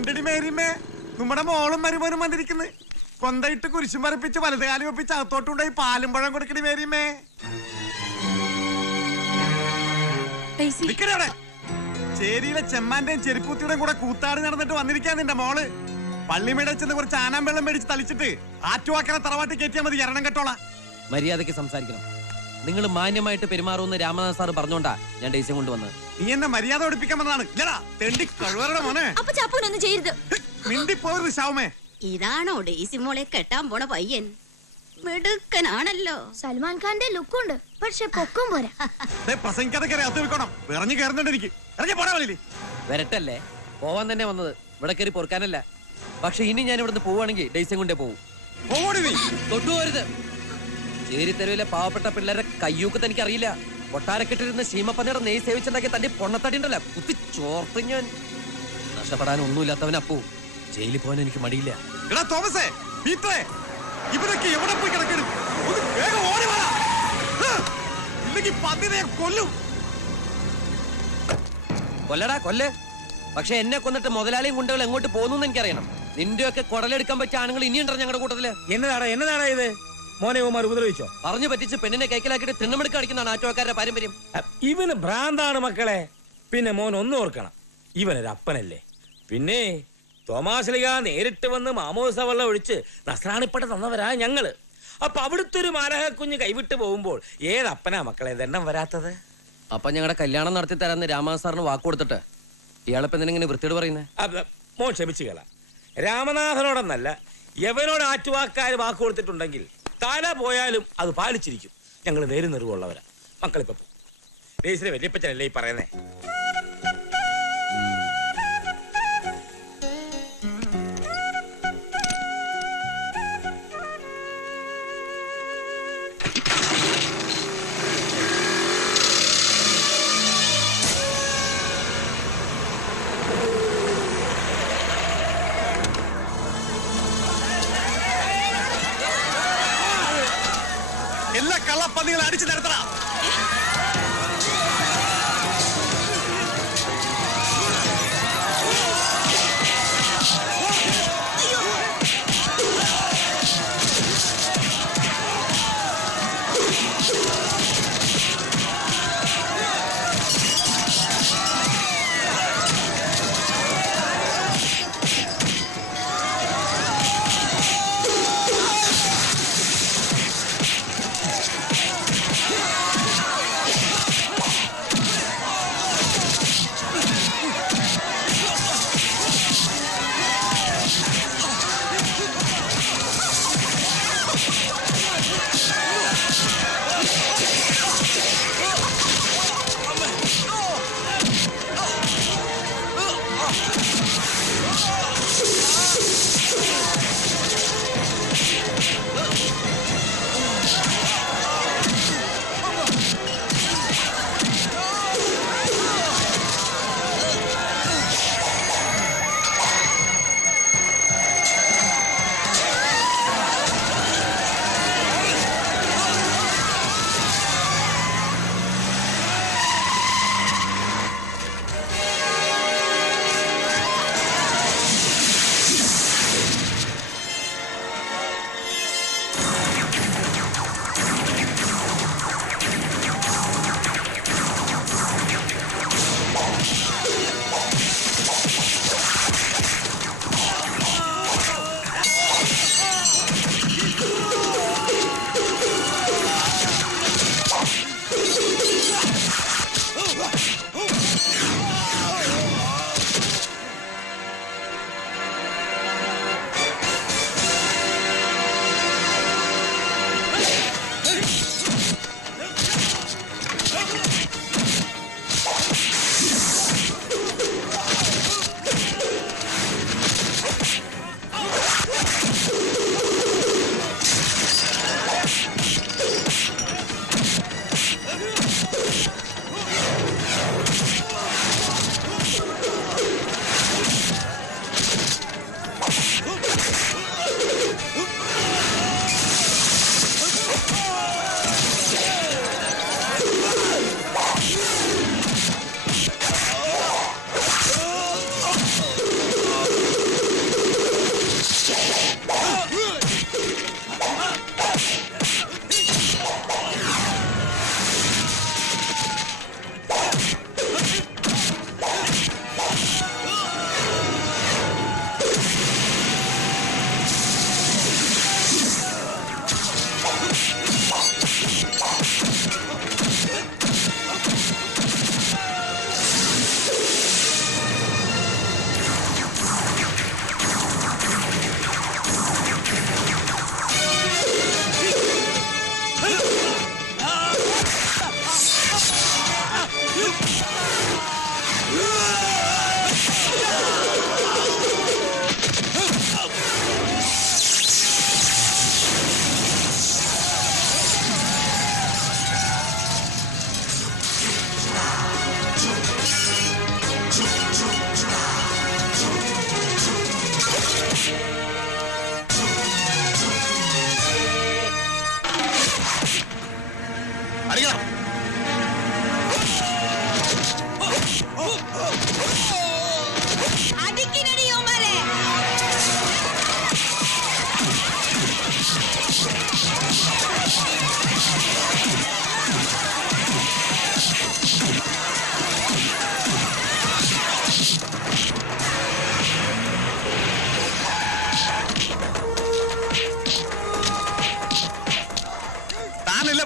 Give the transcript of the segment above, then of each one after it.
വേണ്ടടി മേരിമേ, നമ്മുടെ മോളും മരുമോനും വന്നിരിക്കുന്നു. കൊന്തയിട്ട് കുരിശും മരപ്പിച്ച് വലതുകാലം ഒപ്പിച്ച് അകത്തോട്ടുണ്ടായി പാലും പഴം കൊടുക്കടി മേരിമേ. ചേരിയിലെ ചെമ്മാന്റെയും ചെരുപ്പൂത്തിയുടെയും കൂടെ കൂത്താടി നടന്നിട്ട് വന്നിരിക്കാൻ നിന്റെ മോള്. പള്ളിമേടെ ചെന്ന് കുറച്ച് ആനാമ്പെള്ളം മേടിച്ച് തളിച്ചിട്ട് ആറ്റുവാക്കനെ തറവാട്ടി കയറ്റിയാൽ മതി. എരണം കേട്ടോളാം. മര്യാദയ്ക്ക് സംസാരിക്കണം. നിങ്ങൾ മാന്യമായിട്ട് പെരുമാറുമെന്ന് രാമനാഥ് സാർ പറഞ്ഞോണ്ടാ ഞാൻ ഡേയ്സിയെ കൊണ്ടുവന്നത്. നീ എന്നെ മര്യാദ പഠിപ്പിക്കാൻ വന്നതാണ്. മോനെ മിണ്ടിപ്പോയത് ശാവമേ. ഇതാണോ ഡേയ്സി മോളെ കെട്ടാൻ പോണ പയ്യൻ? മിടുക്കനാണല്ലോ. സൽമാൻ ഖാന്റെ ലുക്കുണ്ട്, പക്ഷെ പൊക്കം പോരാ. പ്രസംഗിക്കാതെ കയറി അകത്ത് വെക്കണം. ഇറങ്ങി കയറുന്നുണ്ട് എനിക്ക്. ഇറങ്ങി പോടാ വഴിയില്. വരട്ടല്ലേ, പോവാൻ തന്നെ വന്നത്, ഇവിടെ കയറി പൊറുക്കാനല്ല. പക്ഷെ ഇനി ഞാൻ ഇവിടുന്ന് പോവുകയാണെങ്കിൽ ഡേയ്സിയെ കൊണ്ടേ പോവും. തൊട്ടുപോരുത്. ചേരിത്തെരുവിലെ പാവപ്പെട്ട പിള്ളേരെ കയ്യൂക്കത്ത് എനിക്കറിയില്ല. കൊട്ടാരക്കെട്ടിരുന്ന് ശീമപ്പന്നയുടെ നെയ് സേവിച്ചുണ്ടാക്കിയ തന്റെ പൊണ്ണത്തടി ഉണ്ടല്ലോ, കുത്തി ചോർത്ത് ഞാൻ. നഷ്ടപ്പെടാൻ ഒന്നുമില്ലാത്തവനപ്പൂ ജയിലിൽ പോകാൻ എനിക്ക് മടിയില്ല. കൊല്ലടാ കൊല്ല്. പക്ഷെ എന്നെ കൊന്നിട്ട് മുതലാളിയും ഗുണ്ടകൾ എങ്ങോട്ട് പോകുന്നു എനിക്കറിയണം. നിന്റെയൊക്കെ കുടലെടുക്കാൻ പറ്റിയ ആണുങ്ങൾ ഇനിയുണ്ടോ ഞങ്ങളുടെ കൂട്ടത്തില്? എന്നതാടാ ഇത്? മോനെ ഉമാർ ഉപദ്രവിച്ചോ? പറഞ്ഞു പറ്റിച്ച് പെണ്ണിനെ കൈക്കലാക്കിയിട്ട് തിണ്ണമെടുക്ക് അടിക്കുന്നതാണ് ആറ്റുവാക്കാരുടെ പാരമ്പര്യം. ഇവന് ഭ്രാന്താണ് മക്കളെ. പിന്നെ മോൻ ഒന്നും ഓർക്കണം, ഇവനൊരു അപ്പനല്ലേ. പിന്നെ തോമാശ്ലീഹ നേരിട്ട് വന്ന് മാമോദിസ വെള്ളം ഒഴിച്ച് നസ്രാണിപ്പട്ട തന്നവരാ ഞങ്ങള്. അപ്പൊ അവിടുത്തെ ഒരു മാലഹ കുഞ്ഞ് കൈവിട്ട് പോകുമ്പോൾ ഏതപ്പനാ മക്കളെ ദണ്ണം വരാത്തത്? അപ്പൊ ഞങ്ങളുടെ കല്യാണം നടത്തി തരാന്ന് രാമനാഥ് സാറിന് വാക്ക് കൊടുത്തിട്ട് ഇയാളിപ്പോ എന്തിനെ വൃത്തിയോട് പറയുന്നത്? മോൻ ക്ഷമിച്ചുകള. രാമനാഥനോടെന്നല്ല, യവനോട് ആറ്റുവാക്കാര് വാക്ക് കൊടുത്തിട്ടുണ്ടെങ്കിൽ തല പോയാലും അത് പാലിച്ചിരിക്കും. ഞങ്ങൾ നേരും നെറുവുള്ളവരാ. മക്കളിപ്പോ ഡേയ്സിലെ വല്യപ്പച്ചനല്ലേ ഈ പറയുന്നേ. എല്ലാ കള്ളപ്പന്നികളെ അടിച്ചു നിരത്തണ.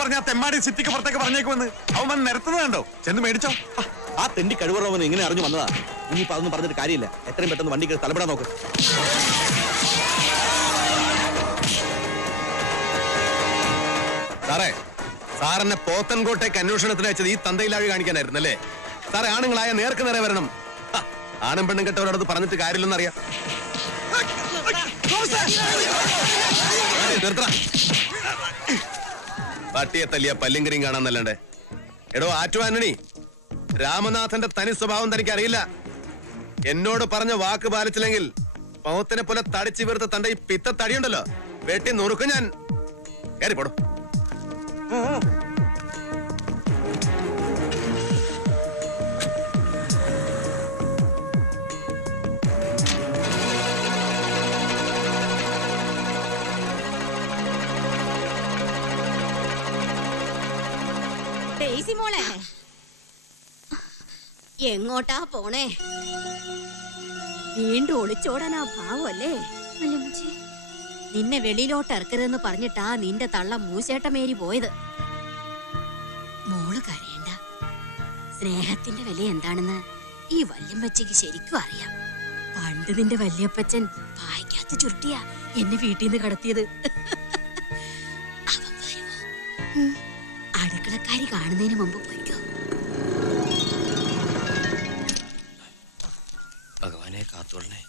പറഞ്ഞ തെമ്മാടി സിറ്റിക്ക് പുറത്തേക്ക് പറഞ്ഞേക്കുമെന്ന് അവൻ വന്ന് നിരത്തുന്നത് കണ്ടോ? ചെന്ന് മേടിച്ചോ. ആ തെണ്ടി കഴിവറവൻ ഇങ്ങനെ അറിഞ്ഞു വന്നതാ. ഇനിയിപ്പോ അതൊന്നും പറഞ്ഞിട്ട് കാര്യമില്ല. എത്രയും പെട്ടെന്ന് വണ്ടിക്ക് തലപ്പെടാൻ നോക്ക്. സാറേ, സാറിനെ പോത്തൻകോട്ടേക്ക് അന്വേഷണത്തിന് അയച്ചത് ഈ തന്തയിലാഴ് കാണിക്കാനായിരുന്നല്ലേ? സാറേ, ആണുങ്ങളായ നേർക്ക് നേരെ വരണം. ആണും പെണ്ണും കെട്ടവരോടത് പറഞ്ഞിട്ട് കാര്യമില്ലെന്നറിയാം. പട്ടിയെ തല്ലിയ പല്ലിങ്കറിയും കാണാന്നല്ലേ? എടോ ആറ്റു ആന്റണി, രാമനാഥന്റെ തനി സ്വഭാവം തനിക്ക് അറിയില്ല. എന്നോട് പറഞ്ഞ വാക്ക് പാലിച്ചില്ലെങ്കിൽ പൗത്തിനെ പോലെ തടിച്ചു വീർത്ത തന്റെ ഈ പിത്ത തടിയുണ്ടല്ലോ, വെട്ടി നുറുക്കും ഞാൻ. കയറിപ്പോടും. ഡെയ്സി മോളെ, എങ്ങോട്ടാ പോണേ? വീണ്ടും ഒളിച്ചോടാനാ ഭാവല്ലേ? നിന്നെ വെളിയിലോട്ട് ഇറക്കരുതെന്ന് പറഞ്ഞിട്ടാ നിന്റെ തള്ള മൂശേട്ടമേരി പോയത്. മോള് കരയണ്ട. സ്നേഹത്തിന്റെ വില എന്താണെന്ന് ഈ വല്യമ്മച്ചിക്ക് ശരിക്കും അറിയാം. പണ്ട് നിന്റെ വല്യപ്പച്ചൻ പായ്ക്കകത്ത് ചുരുട്ടിയാ എന്നെ വീട്ടിൽ നിന്ന് കടത്തിയത്. അവൻ വരുമോ? അടുക്കളക്കാരി കാണുന്നതിന് മുമ്പ് പോയിക്കോ. ഭഗവാനെ കാത്തോളനെ.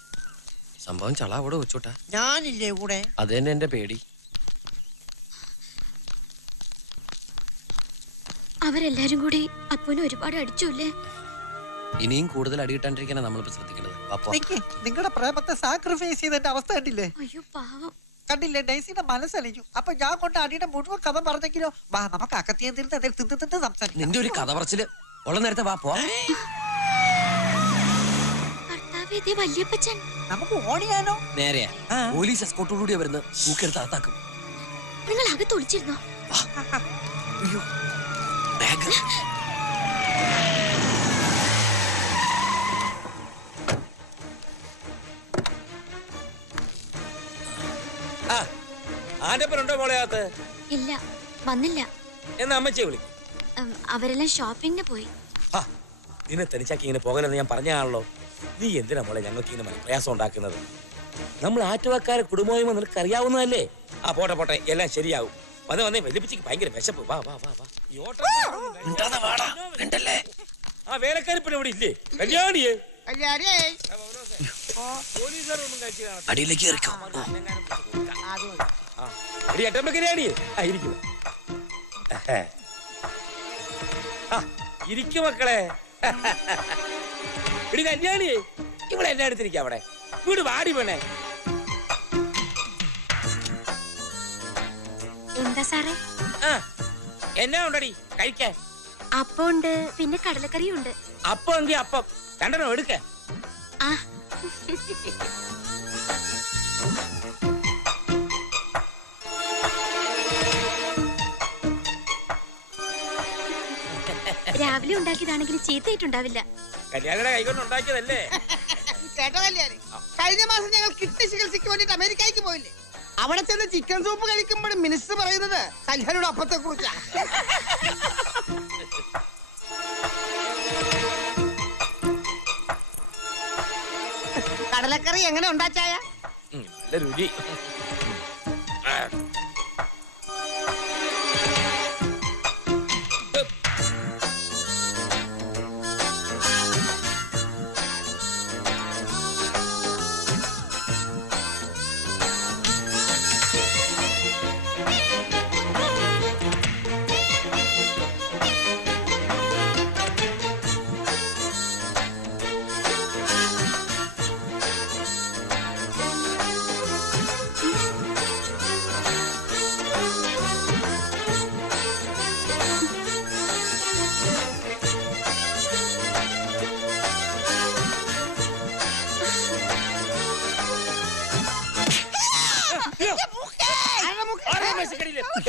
സംഭവം ചള അവിടെ വെച്ചോട്ടാ. ഞാനില്ലേ കൂടെ? അത് തന്നെ എന്റെ പേടി. അവരെല്ലാരും കൂടി അപ്പൂനെ ഒരുപാട് അടിച്ചുല്ലേ? ഇനിയും കൂടുതൽ അടികിട്ടാണ്ടിരിക്കാനാ നമ്മളിപ്പോ ശ്രദ്ധിക്കേണ്ടത്. നിങ്ങളുടെ പ്രേമത്തെ സാക്രിഫൈസ് ചെയ്തതിന്റെ അവസ്ഥ കണ്ടില്ലേ? അയ്യോ പാവം. കണ്ടില്ലേ? ഡെയ്സിന്റെ മനസ്സലിഞ്ഞു. അപ്പൊ ഞാൻ കൊണ്ട് അടിയുടെ മുഴുവൻ കഥ പറഞ്ഞെങ്കിലോ? വാ, നമുക്ക് അക്കത്തിയെന്തിരുന്ന് സംസാരിക്കാം. നിന്റെ ഒരു കഥ പറച്ചില് ഉള്ള നേരത്തെ വാ പോ. കർത്താവേ, ദേ വല്യപ്പച്ചൻ. നമുക്ക് ഓടിയാലോ? നേരെയാ. പോലീസ് എസ്കോർട്ടോടുകൂടിയാ വരുന്ന. തൂക്കെടുത്ത് അകത്താക്കും. നിങ്ങൾ അകത്ത് ഒളിച്ചിരുന്നോ? ആന്റപ്പനുണ്ടോ മോളെയാത്ത്? ഇല്ല, വന്നില്ല. എന്നാ അമ്മച്ചിയെ വിളിക്കും. അവരെല്ലാം ഷോപ്പിങ്ങിന് പോയി. നിന്നെ തനിച്ചാക്കി ഇങ്ങനെ പോകലെന്ന് ഞാൻ പറഞ്ഞാണല്ലോ. നീ എന്തിനാ മോളെ ഞങ്ങൾക്ക് ഇങ്ങനെ മനപ്രയാസം ഉണ്ടാക്കുന്നത്? നമ്മൾ ആറ്റുവാക്കാരെ കുടുംബമായുമോ നിനക്ക് അറിയാവുന്നതല്ലേ? ആ പോട്ടെ പോട്ടെ, എല്ലാം ശരിയാവും. വന്നേ വലിയപ്പിച്ചിക്ക് ഭയങ്കര വിശപ്പ്. വാ വാ വാ വാ. ആ വേലക്കാരിപ്പൻ ഇവിടെ ഇല്ലേ? കല്യാണിയെ പോലീസുകാരൊന്നും കഴിച്ചു കാണാം. അടിയിലേക്ക് ഇറക്കോ. ഇരിക്കു മക്കളെ. ഇടി കല്യാണിയെ, ഇവിടെ എന്നെ അടുത്തിരിക്ക. അവിടെ വീട് വാടി പെണ്ണേ. എന്താ സാറേ? എന്നാ ഉണ്ടടി കഴിക്കാൻ? അപ്പം ഉണ്ട്, പിന്നെ കടലക്കറിയും ഉണ്ട്. അപ്പം എങ്കി അപ്പം രണ്ടെണ്ണം എടുക്ക. രാവിലെ ഉണ്ടാക്കിയതാണെങ്കിൽ ചീത്തയിട്ടുണ്ടാവില്ല. കല്യാണിയുടെ കൈകൊണ്ട് ഉണ്ടാക്കിയതല്ലേ? കേട്ടോ കല്യാണി, കഴിഞ്ഞ മാസം ഞങ്ങൾ കിഡ്നി ചികിത്സയ്ക്ക് വേണ്ടിട്ട് അമേരിക്കയ്ക്ക് പോയില്ലേ? അവിടെ ചെന്ന് ചിക്കൻ സൂപ്പ് കഴിക്കുമ്പോഴും മിനിസ്റ്റർ പറയുന്നത് കല്യാണിയുടെ അപ്പത്തെ കുറിച്ചാ. കടലക്കറി എങ്ങനെ ഉണ്ടാച്ചായ? നല്ല രുചി.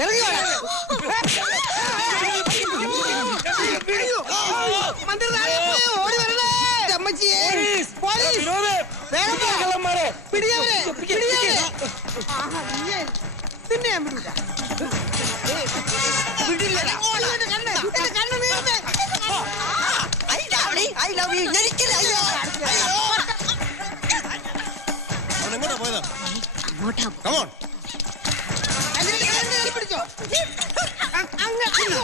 ഇറങ്ങി വാടാ. മന്ത്രി താഴെ പോയി, ഓടി വരണേ. അമ്മച്ചിയെ. പോലീസ്. വേഗം വാ. കള്ളന്മാരെ. പിടിയവനെ, പിടിയവനെ. ആഹാ, നീയേ. പിന്നെ ഞാൻ വിടൂല. വിടില്ലടാ. എന്റെ കണ്ണ്, എന്റെ കണ്ണ് നീർന്നേ. എങ്ങോട്ടാ പോയതാ? അങ്ങോട്ടാ പോ. കമോൺ. അതിന്റെ കണ്ണ് കയറി പിടിച്ചോ. അങ്ങ് അയ്യോ.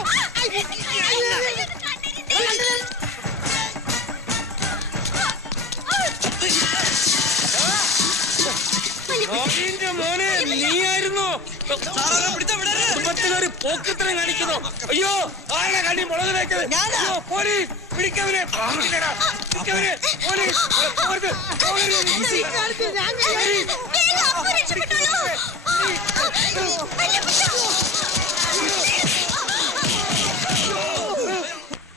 മോനിന്റെ മോനെ നീയായിരുന്നു കുടുംബത്തിലൊരു പോക്കത്തിനെ കാണിക്കുന്നു. അയ്യോ ആരുടെ കണ്ണി മുളക് തേച്ചത്? അയ്യോ, പോലീസ് പിടിക്കവനെ. പിടിക്കവനെ. പോലീസ് പോകരുത്, പോകരുത്. ഞാൻ